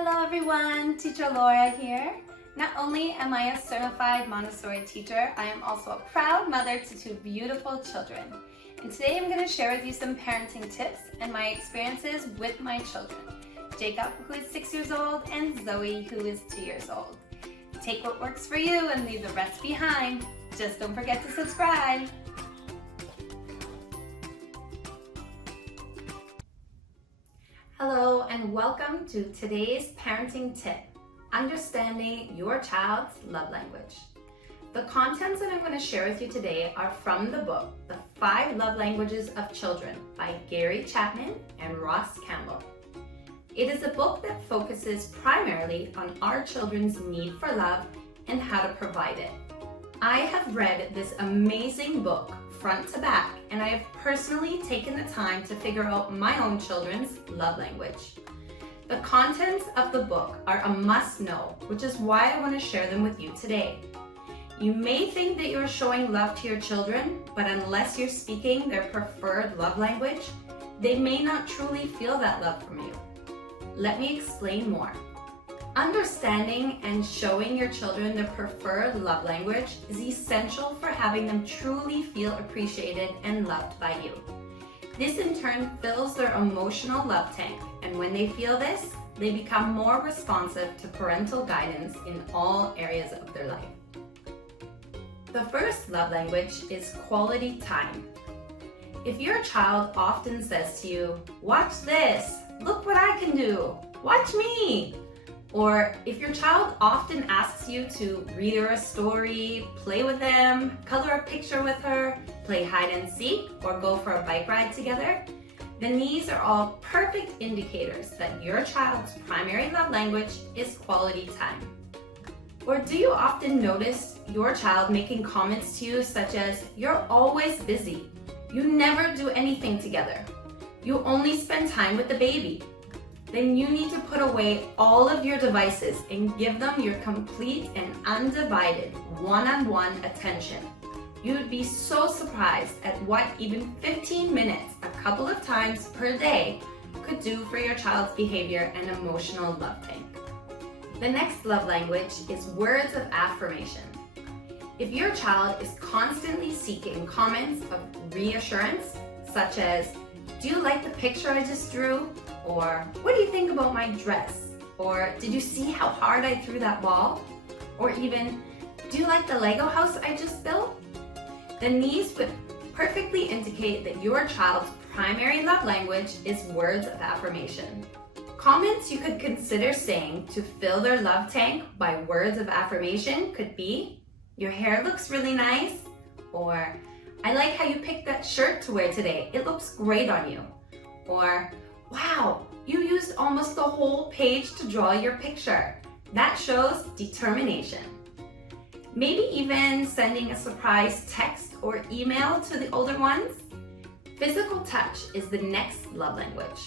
Hello everyone, Teacher Laura here. Not only am I a certified Montessori teacher, I am also a proud mother to two beautiful children. And today I'm going to share with you some parenting tips and my experiences with my children. Jacob, who is 6 years old, and Zoe, who is 2 years old. Take what works for you and leave the rest behind. Just don't forget to subscribe. Hello and welcome to today's parenting tip, understanding your child's love language. The contents that I'm going to share with you today are from the book, The 5 Love Languages of Children by Gary Chapman and Ross Campbell. It is a book that focuses primarily on our children's need for love and how to provide it. I have read this amazing book front to back, and I have personally taken the time to figure out my own children's love language. The contents of the book are a must-know, which is why I want to share them with you today. You may think that you're showing love to your children, but unless you're speaking their preferred love language, they may not truly feel that love from you. Let me explain more. Understanding and showing your children their preferred love language is essential for having them truly feel appreciated and loved by you. This in turn fills their emotional love tank, and when they feel this, they become more responsive to parental guidance in all areas of their life. The first love language is quality time. If your child often says to you, "Watch this, look what I can do, watch me," or if your child often asks you to read her a story, play with them, color a picture with her, play hide and seek, or go for a bike ride together, then these are all perfect indicators that your child's primary love language is quality time. Or do you often notice your child making comments to you such as, "You're always busy, you never do anything together, you only spend time with the baby"? Then you need to put away all of your devices and give them your complete and undivided one-on-one attention. You would be so surprised at what even 15 minutes a couple of times per day could do for your child's behavior and emotional love tank. The next love language is words of affirmation. If your child is constantly seeking comments of reassurance, such as, "Do you like the picture I just drew?" Or, "What do you think about my dress?" Or, "Did you see how hard I threw that ball?" Or even, "Do you like the Lego house I just built?" Then these would perfectly indicate that your child's primary love language is words of affirmation. Comments you could consider saying to fill their love tank by words of affirmation could be, "Your hair looks really nice," or, "I like how you picked that shirt to wear today, it looks great on you," or, "Wow, you used almost the whole page to draw your picture. That shows determination." Maybe even sending a surprise text or email to the older ones. Physical touch is the next love language.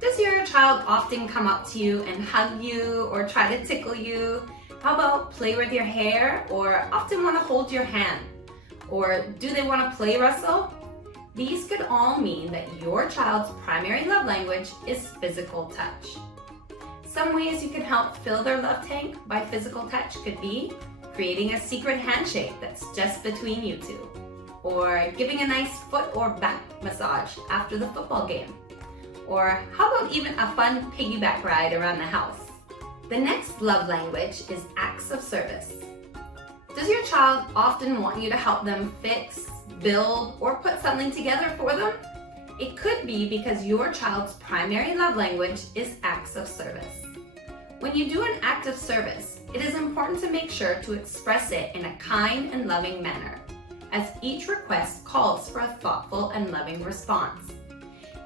Does your child often come up to you and hug you or try to tickle you? How about play with your hair or often want to hold your hand? Or do they want to play wrestle? These could all mean that your child's primary love language is physical touch. Some ways you can help fill their love tank by physical touch could be creating a secret handshake that's just between you two, or giving a nice foot or back massage after the football game, or how about even a fun piggyback ride around the house. The next love language is acts of service. Does your child often want you to help them fix, build, or put something together for them? It could be because your child's primary love language is acts of service. When you do an act of service, it is important to make sure to express it in a kind and loving manner, as each request calls for a thoughtful and loving response.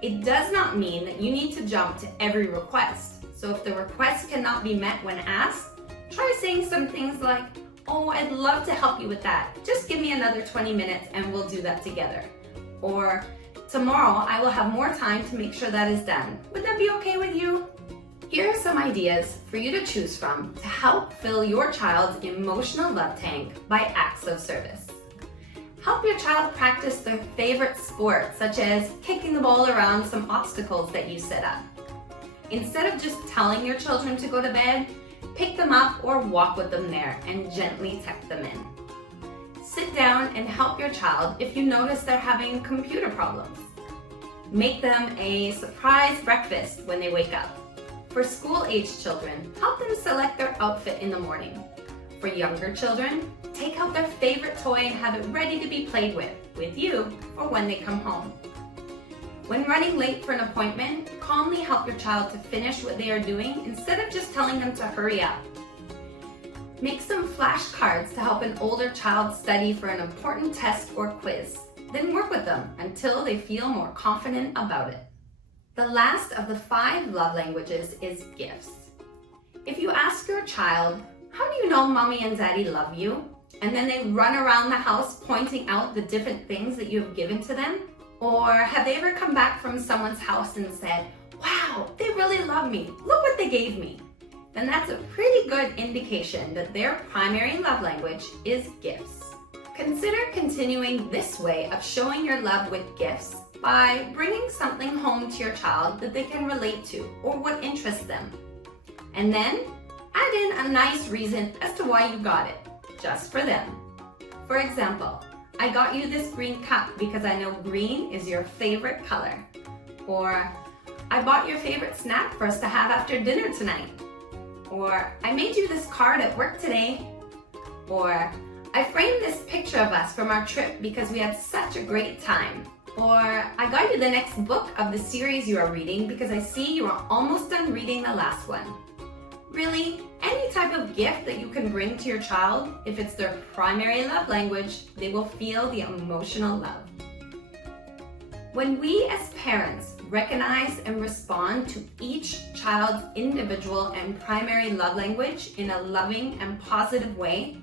It does not mean that you need to jump to every request, so if the request cannot be met when asked, try saying some things like, "Oh, I'd love to help you with that. Just give me another 20 minutes and we'll do that together." Or, "Tomorrow I will have more time to make sure that is done. Would that be okay with you?" Here are some ideas for you to choose from to help fill your child's emotional love tank by acts of service. Help your child practice their favorite sport, such as kicking the ball around some obstacles that you set up. Instead of just telling your children to go to bed, pick them up or walk with them there and gently tuck them in. Sit down and help your child if you notice they're having computer problems. Make them a surprise breakfast when they wake up. For school-aged children, help them select their outfit in the morning. For younger children, take out their favorite toy and have it ready to be played with you, or when they come home. When running late for an appointment, calmly help your child to finish what they are doing instead of just telling them to hurry up. Make some flashcards to help an older child study for an important test or quiz. Then work with them until they feel more confident about it. The last of the 5 love languages is gifts. If you ask your child, "How do you know mommy and daddy love you?" and then they run around the house pointing out the different things that you have given to them, or have they ever come back from someone's house and said, "Wow, they really love me, look what they gave me," then that's a pretty good indication that their primary love language is gifts. Consider continuing this way of showing your love with gifts by bringing something home to your child that they can relate to or what interests them. And then add in a nice reason as to why you got it, just for them. For example, "I got you this green cup because I know green is your favorite color." Or, "I bought your favorite snack for us to have after dinner tonight." Or, "I made you this card at work today." Or, "I framed this picture of us from our trip because we had such a great time." Or, "I got you the next book of the series you are reading because I see you are almost done reading the last one." Really, any type of gift that you can bring to your child, if it's their primary love language, they will feel the emotional love. When we as parents recognize and respond to each child's individual and primary love language in a loving and positive way,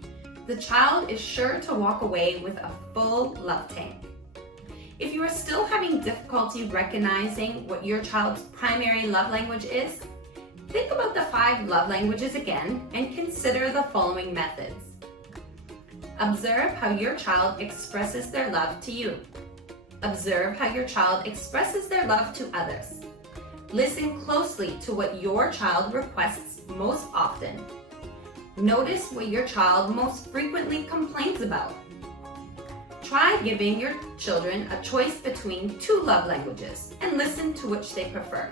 the child is sure to walk away with a full love tank. If you are still having difficulty recognizing what your child's primary love language is, think about the 5 love languages again and consider the following methods. Observe how your child expresses their love to you. Observe how your child expresses their love to others. Listen closely to what your child requests most often. Notice what your child most frequently complains about. Try giving your children a choice between 2 love languages and listen to which they prefer.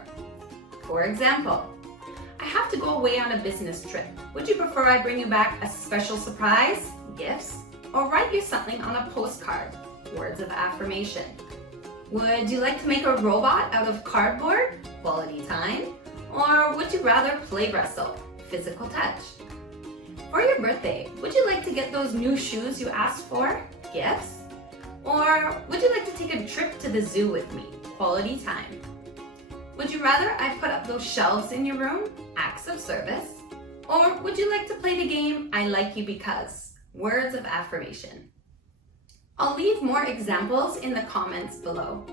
For example, "I have to go away on a business trip. Would you prefer I bring you back a special surprise, gifts, or write you something on a postcard, words of affirmation? Would you like to make a robot out of cardboard, quality time, or would you rather play wrestle, physical touch? For your birthday, would you like to get those new shoes you asked for, gifts? Or would you like to take a trip to the zoo with me, quality time? Would you rather I put up those shelves in your room, acts of service? Or would you like to play the game I like you because, words of affirmation?" I'll leave more examples in the comments below.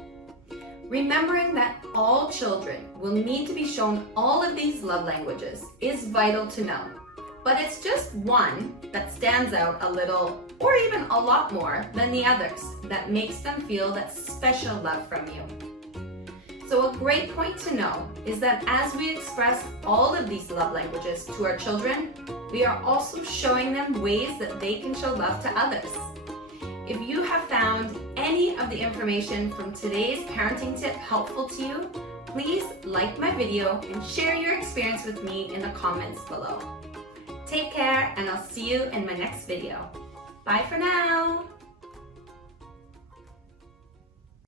Remembering that all children will need to be shown all of these love languages is vital to know, but it's just one that stands out a little or even a lot more than the others that makes them feel that special love from you. So a great point to know is that as we express all of these love languages to our children, we are also showing them ways that they can show love to others. If you have found any of the information from today's parenting tip helpful to you, please like my video and share your experience with me in the comments below. Take care, and I'll see you in my next video. Bye for now.